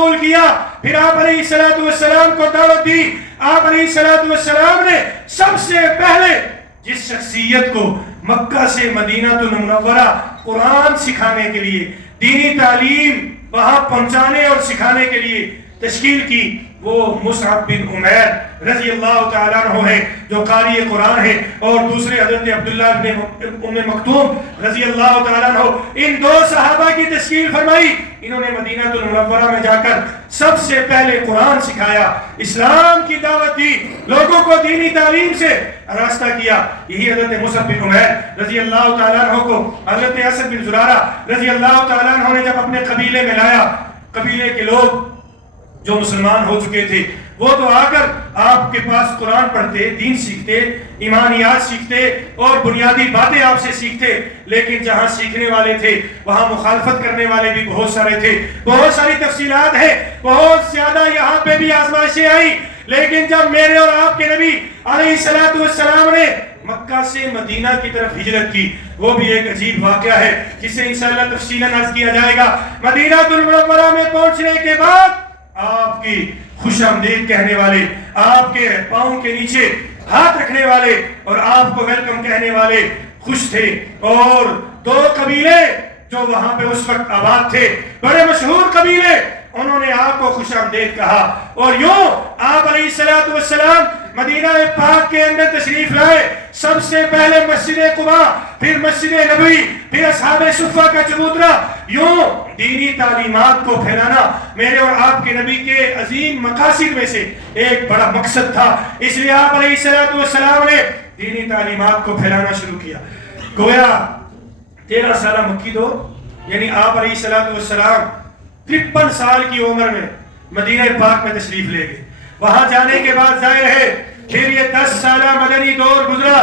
قبول کیا، پھر آپ علیہ السلام کو دعوت دی۔ آپ علیہ السلام نے سب سے پہلے جس شخصیت کو مکہ سے مدینہ المنورہ قرآن سکھانے کے لیے، دینی تعلیم وہاں پہنچانے اور سکھانے کے لیے تشکیل کی، وہ مصعب بن عمیر رضی اللہ تعالیٰ عنہ ہے جو قاری قرآن ہے، اور دوسرے حضرت عبداللہ بن ام مکتوم رضی اللہ تعالیٰ عنہ۔ ان دو صحابہ کی تشکیل فرمائی، انہوں نے مدینہ المنورہ میں جا کر سب سے پہلے قرآن سکھایا، اسلام کی دعوت دی، لوگوں کو دینی تعلیم سے آراستہ کیا۔ یہی حضرت مصعب بن عمیر رضی اللہ تعالیٰ عنہ کو حضرت اسد بن زرارہ رضی اللہ تعالیٰ عنہ نے جب اپنے قبیلے میں لایا، قبیلے کے لوگ جو مسلمان ہو چکے تھے وہ تو آ کر آپ کے پاس قرآن پڑھتے، دین سیکھتے، ایمانیات سیکھتے اور بنیادی باتیں آپ سے سیکھتے، لیکن جہاں سیکھنے والے تھے وہاں مخالفت کرنے والے بھی بہت سارے تھے۔ بہت ساری تفصیلات ہیں، بہت زیادہ یہاں پہ بھی آزمائشیں آئی، لیکن جب میرے اور آپ کے نبی علیہ السلام نے مکہ سے مدینہ کی طرف ہجرت کی، وہ بھی ایک عجیب واقعہ ہے جسے انشاءاللہ تفصیلاً عرض کیا جائے گا۔ مدینہ المنورہ میں پہنچنے کے بعد آپ کی خوش آمدید کہنے والے، آپ کے پاؤں کے نیچے ہاتھ رکھنے والے اور آپ کو ویلکم کہنے والے خوش تھے، اور دو قبیلے جو وہاں پہ اس وقت آباد تھے، بڑے مشہور قبیلے، انہوں نے آپ کو خوش آمدید کہا، اور یوں آپ علیہ السلام مدینہ پاک کے اندر تشریف لائے۔ سب سے پہلے مسجد قباء، پھر مسجد نبوی، پھر اصحاب صفہ کا چبوترا، یوں دینی تعلیمات کو پھیلانا میرے اور آپ کے نبی کے عظیم مقاصد میں سے ایک بڑا مقصد تھا۔ اس لیے آپ علیہ السلام نے دینی تعلیمات کو پھیلانا شروع کیا۔ گویا 13 سالہ مکی دور، یعنی آپ علیہ السلام 53 سال کی عمر میں مدینہ پاک میں تشریف لے گئے۔ وہاں جانے کے بعد ظاہر ہے پھر یہ 10 سالہ مدنی دور گزرا۔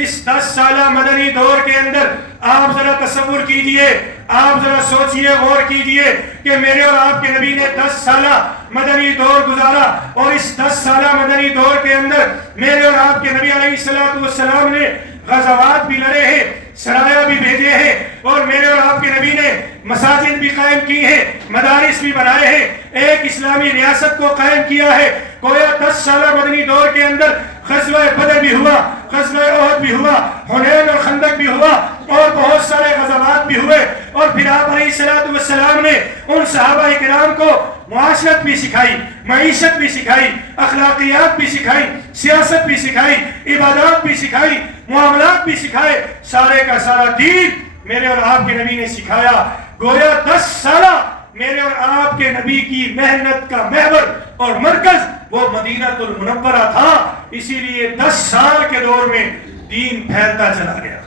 اس 10 سالہ مدنی دور کے اندر آپ ذرا تصور کیجئے، آپ ذرا سوچئے، غور کیجئے کہ میرے اور آپ کے نبی نے 10 سالہ مدنی دور گزارا، اور اس 10 سالہ مدنی دور کے اندر میرے اور آپ کے نبی علیہ السلام نے غزوات بھی لڑے ہیں، سرایا بھی بھیجے ہیں، اور میرے اور آپ کے نبی نے مساجد بھی قائم کی ہیں، مدارس بھی بنائے ہیں، ایک اسلامی ریاست کو قائم کیا ہے۔ گویا 10 سالہ مدنی دور کے اندر غزوہ بدر بھی ہوا، غزوہ احد بھی ہوا، حنین اور خندق بھی ہوا، اور بہت سارے غزوات بھی ہوئے، اور پھر آپ علیہ السلام نے ان صحابہ کرام کو معاشرت بھی سکھائی، معیشت بھی سکھائی، اخلاقیات بھی سکھائی، سیاست بھی سکھائی، عبادات بھی سکھائی، معاملات بھی سکھائے، سارے کا سارا دین میرے اور آپ کے نبی نے سکھایا۔ گویا 10 سالہ میرے اور آپ کے نبی کی محنت کا محور اور مرکز وہ مدینہ المنورہ تھا۔ اسی لیے 10 سال کے دور میں دین پھیلتا چلا گیا،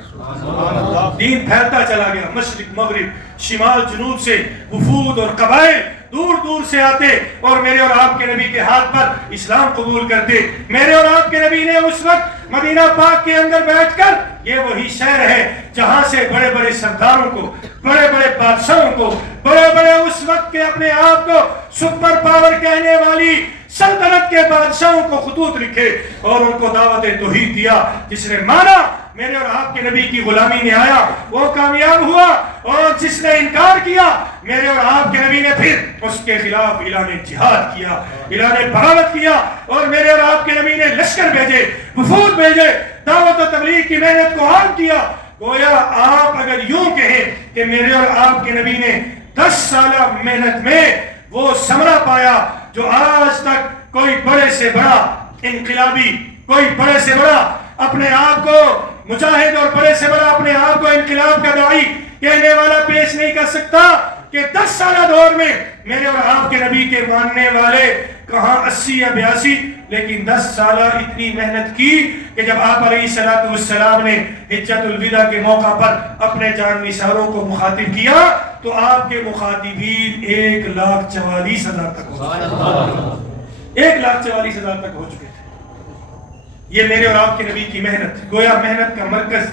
دین پھیلتا چلا گیا، مشرق مغرب شمال جنوب سے وفود اور قبائل دور دور سے آتے اور میرے اور آپ کے نبی کے ہاتھ پر اسلام قبول کرتے۔ میرے اور آپ کے نبی نے اس وقت مدینہ پاک کے اندر بیٹھ کر، یہ وہی شہر ہے جہاں سے بڑے بڑے سرداروں کو، بڑے بڑے بادشاہوں کو، بڑے بڑے اس وقت کے اپنے آپ کو سپر پاور کہنے والی سلطنت کے بادشاہوں کو خطوط لکھے اور ان کو دعوت توحید دیا۔ جس نے مانا میرے اور آپ کے نبی کی غلامی میں آیا وہ کامیاب ہوا، اور جس نے انکار کیا میرے اور آپ کے نبی نے پھر اس کے خلاف اعلان جہاد کیا، اعلان بغاوت کیا، اور میرے اور آپ کے نبی نے لشکر بھیجے، وفود بھیجے، دعوت و تبلیغ کی محنت کو عام کیا۔ گویا آپ اگر یوں کہیں کہ میرے اور آپ کے نبی نے 10 سالہ محنت میں وہ ثمرہ پایا جو آج تک کوئی بڑے سے بڑا انقلابی، کوئی بڑے سے بڑا اپنے آپ کو مجاہد اور بڑے سے بڑا اپنے آپ کو انقلاب کا داعی کہنے والا پیش نہیں کر سکتا کہ 10 سالہ دور میں میرے اور آپ کے نبی کے ماننے والے کہاں 80 یا 82، لیکن 10 سالہ اتنی محنت کی کہ جب آپ علیہ السلام نے حجۃ الوداع کے موقع پر اپنے جان نثاروں کو مخاطب کیا تو آپ کے مخاطبین 1,44,000 تک ہو چکے، 1,44,000 تک ہو چکے تھے۔ یہ میرے اور آپ کے نبی کی محنت، گویا محنت کا مرکز،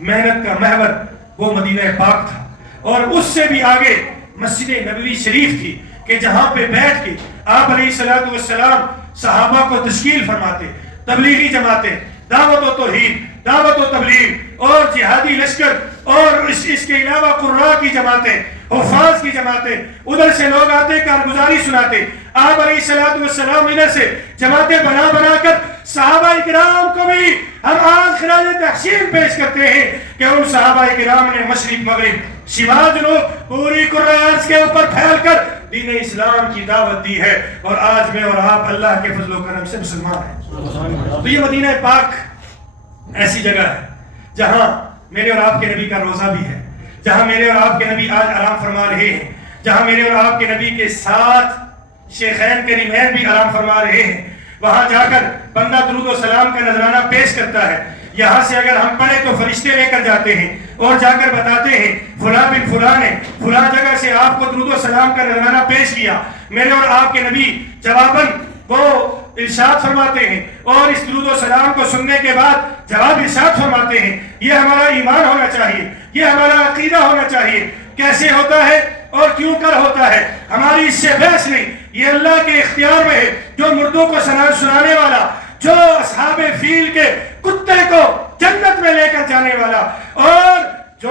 محنت کا محور وہ مدینہ پاک تھا، اور اس سے بھی آگے مسجد نبوی شریف تھی کہ جہاں پہ بیٹھ کے آپ علیہ السلام صحابہ کو تشکیل فرماتے، تبلیغی جماعتیں، دعوت و توحید، دعوت و تبلیغ اور جہادی لشکر اور اس کے علاوہ قراء کی جماعتیں، حفاظ کی جماعتیں، ادھر سے لوگ آتے کارگزاری سناتے. آپ علیہ الصلوۃ والسلام ادھر سے جماعتیں بنا بنا کر صحابہ کرام کو بھی ہم آج خراج تحسین پیش کرتے ہیں کہ ان صحابہ کرام نے مشرق مغرب شمال جنوب پوری کرۂ ارض کے اوپر پھیل کر دین اسلام کی دعوت دی ہے، اور آج میں اور آپ اللہ کے فضل و کرم سے مسلمان ہیں. تو یہ مدینہ پاک ایسی جگہ ہے جہاں میرے اور آپ کے نبی کا روزہ بھی ہے، جہاں میرے اور آپ کے نبی آج آرام فرما رہے ہیں، جہاں میرے اور آپ کے نبی کے ساتھ شیخین کریمین بھی آرام فرما رہے ہیں. وہاں جا کر بندہ درود و سلام کا نذرانہ پیش کرتا ہے. یہاں سے اگر ہم پڑھیں تو فرشتے لے کر جاتے ہیں اور جا کر بتاتے ہیں فلاں بن فلاں نے فلاں جگہ سے آپ کو درود و سلام کا نذرانہ پیش کیا. میرے اور آپ کے نبی جواباً وہ ارشاد فرماتے ہیں، اور اس درود و سلام کو سننے کے بعد جواب ارشاد فرماتے ہیں. یہ ہمارا ایمان ہونا چاہیے، یہ ہمارا عقیدہ ہونا چاہیے. کیسے ہوتا ہے اور کیوں کر ہوتا ہے ہماری اس سے بحث نہیں، یہ اللہ کے اختیار میں ہے. جو مردوں کو سنانے والا، جو اصحاب فیل کے کتے کو جنت میں لے کر جانے والا، اور جو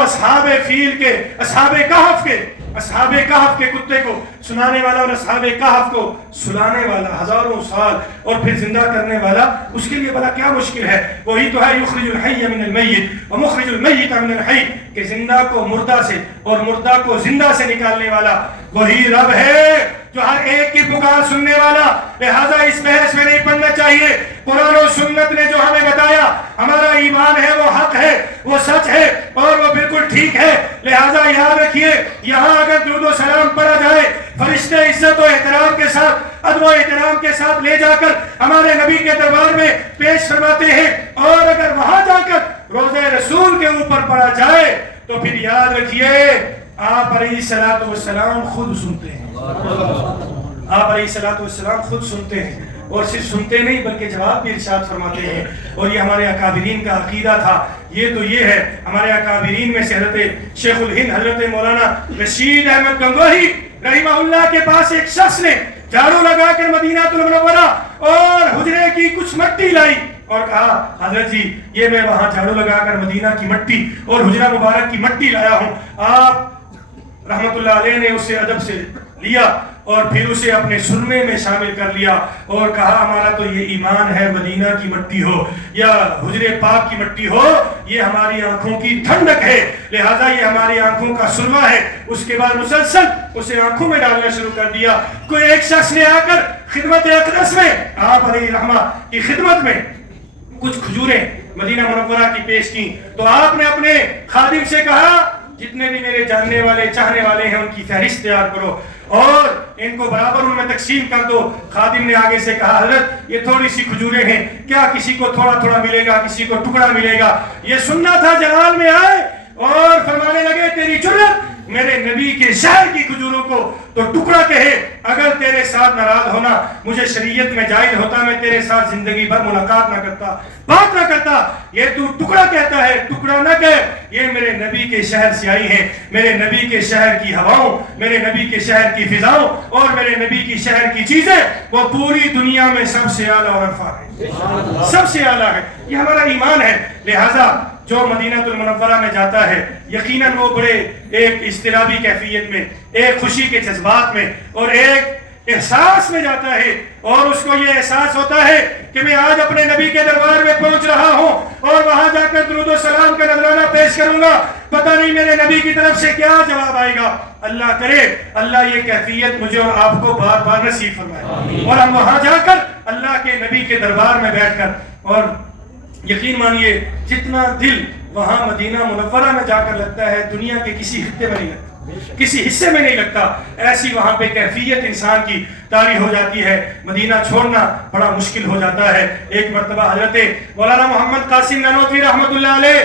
اصحاب فیل کے اصحاب کہف کے کتے کو سنانے والا اور اصحاب کہف کو سلانے والا ہزاروں سال اور پھر زندہ کرنے والا، اس کے لیے بڑا کیا مشکل ہے. وہی تو ہے یخرج الحی من المیت ومخرج المیت من الحی، کہ زندہ کو مردہ سے اور مردہ کو زندہ سے نکالنے والا وہی رب ہے جو ہر ایک کی پکار سننے والا. لہذا اس بحث میں نہیں پڑھنا چاہیے. قرآن و سنت نے جو ہمیں بتایا ہمارا ایمان ہے، وہ حق ہے، وہ سچ ہے اور وہ بالکل ٹھیک ہے. لہذا یاد رکھیے، یہاں اگر درود و سلام پڑھا جائے فرشتے عزت و احترام کے ساتھ، ادب و احترام کے ساتھ لے جا کر ہمارے نبی کے دربار میں پیش فرماتے ہیں، اور اگر وہاں جا کر روزہ رسول کے اوپر پڑھا جائے تو پھر یاد رکھیے آپ علیہ الصلوۃ والسلام خود سنتے ہیں. آپ علیہ الصلوۃ والسلام خود سنتے ہیں، اور صرف سنتے نہیں بلکہ جواب بھی ارشاد فرماتے ہیں. اور یہ ہمارے اکابرین کا عقیدہ تھا. یہ تو یہ ہے ہمارے اکابرین میں سے حضرت شیخ الہند حضرت مولانا رشید احمد گنگوہی رحمہ اللہ کے پاس ایک شخص نے جھاڑو لگا کر مدینہ المنورہ اور حجرے کی کچھ مٹی لائی اور کہا حضرت جی یہ میں وہاں جھاڑو لگا کر مدینہ کی مٹی اور حجرہ مبارک کی مٹی لایا ہوں. آپ رحمت اللہ علیہ نے اسے ادب سے لیا اور پھر اسے اپنے سرمے میں شامل کر لیا اور کہا ہمارا تو یہ ایمان ہے مدینہ کی مٹی ہو یا حجرے پاک کی مٹی ہو، یہ ہماری آنکھوں کی ٹھنڈک ہے، لہٰذا یہ ہماری آنکھوں کا سرما ہے. اس کے بعد مسلسل اسے آنکھوں میں ڈالنا شروع کر دیا. کوئی ایک شخص نے آ کر خدمت اقدس میں آپ علیہ رحمہ کی خدمت میں کچھ کھجوریں مدینہ منورہ کی پیش کی تو آپ نے اپنے خادم سے کہا جتنے بھی میرے جاننے والے چاہنے والے ہیں ان کی فہرست تیار کرو اور ان کو برابر ان میں تقسیم کر دو. خادم نے آگے سے کہا حضرت یہ تھوڑی سی کھجوریں ہیں، کیا کسی کو تھوڑا تھوڑا ملے گا، کسی کو ٹکڑا ملے گا؟ یہ سننا تھا. جلال میں آئے اور فرمانے لگے تیری جرت میرے نبی کے شہر کی کھجوروں کو تو ٹکڑا کہے. اگر تیرے ساتھ ناراض ہونا مجھے شریعت میں جائز ہوتا، میں تیرے ساتھ زندگی بھر ملاقات نہ کرتا، بات نہ کرتا. یہ تو ٹکڑا کہتا ہے، ٹکڑا نہ کہے. یہ میرے نبی کے شہر سے آئی ہیں، میرے نبی کے شہر کی ہواؤں، میرے نبی کے شہر کی فضاؤں اور میرے نبی کی شہر کی چیزیں وہ پوری دنیا میں سب سے اعلیٰ اور عرفہ ہے، سب سے اعلیٰ ہے. یہ ہمارا ایمان ہے. لہٰذا جو مدینہ المنورہ میں جاتا ہے یقیناً وہ بڑے ایک اضطرابی کیفیت میں، ایک خوشی کے جذبات میں اور ایک احساس میں جاتا ہے اور اس کو یہ احساس ہوتا ہے کہ میں آج اپنے نبی کے دربار میں پہنچ رہا ہوں اور وہاں جا کر درود و سلام کا نذرانہ پیش کروں گا، پتہ نہیں میرے نبی کی طرف سے کیا جواب آئے گا. اللہ کرے اللہ یہ کیفیت مجھے اور آپ کو بار بار نصیب فرمائے اور ہم وہاں جا کر اللہ کے نبی کے دربار میں بیٹھ کر، اور یقین مانیے جتنا دل وہاں مدینہ منورہ میں جا کر لگتا ہے دنیا کے کسی خطے میں نہیں لگتا، کسی حصے میں نہیں لگتا. ایسی وہاں پہ کیفیت انسان کی طاری ہو جاتی ہے، مدینہ چھوڑنا بڑا مشکل ہو جاتا ہے. ایک مرتبہ حضرت مولانا محمد قاسم نانوتوی رحمۃ اللہ علیہ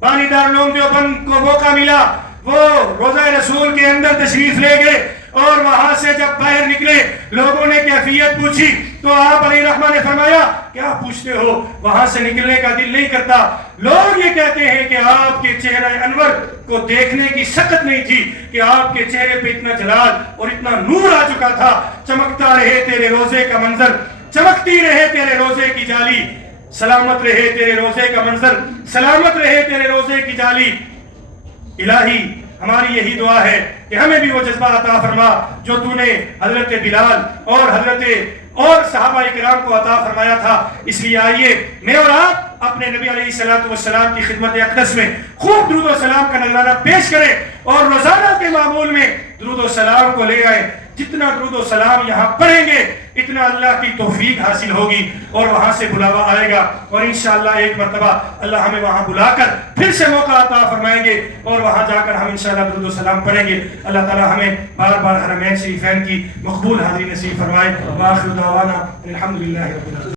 بانی دارالعلوم دیوبند کو موقع ملا، وہ روضہ رسول کے اندر تشریف لے گئے اور وہاں سے جب باہر نکلے لوگوں نے کیفیت پوچھی تو آپ علیہ رحمہ نے فرمایا کیا پوچھتے ہو، وہاں سے نکلنے کا دل نہیں کرتا. لوگ یہ کہتے ہیں کہ آپ کے چہرہ انور کو دیکھنے کی سخت نہیں تھی کہ آپ کے چہرے پہ اتنا جلال اور اتنا نور آ چکا تھا. چمکتا رہے تیرے روزے کا منظر، چمکتی رہے تیرے روزے کی جالی، سلامت رہے تیرے روزے کا منظر، سلامت رہے تیرے روزے کی جالی. الہی ہماری یہی دعا ہے کہ ہمیں بھی وہ جذبہ عطا فرما جو تو نے حضرت بلال اور صحابہ کرام کو عطا فرمایا تھا. اس لیے آئیے میں اور آپ اپنے نبی علیہ السلام کی خدمت اقدس میں خوب درود و سلام کا نذرانہ پیش کریں اور روزانہ کے معمول میں درود و سلام کو لے آئیں. جتنا درود و سلام یہاں پڑھیں گے اتنا اللہ کی توفیق حاصل ہوگی اور وہاں سے بلاوا آئے گا اور انشاءاللہ ایک مرتبہ اللہ ہمیں وہاں بلا کر پھر سے موقع عطا فرمائیں گے اور وہاں جا کر ہم انشاءاللہ درود و سلام پڑھیں گے. اللہ تعالی ہمیں بار بار حرمین شریفین کی مقبول حاضری نصیب فرمائے. وآخر دعوانا الحمدللہ رب العالمین.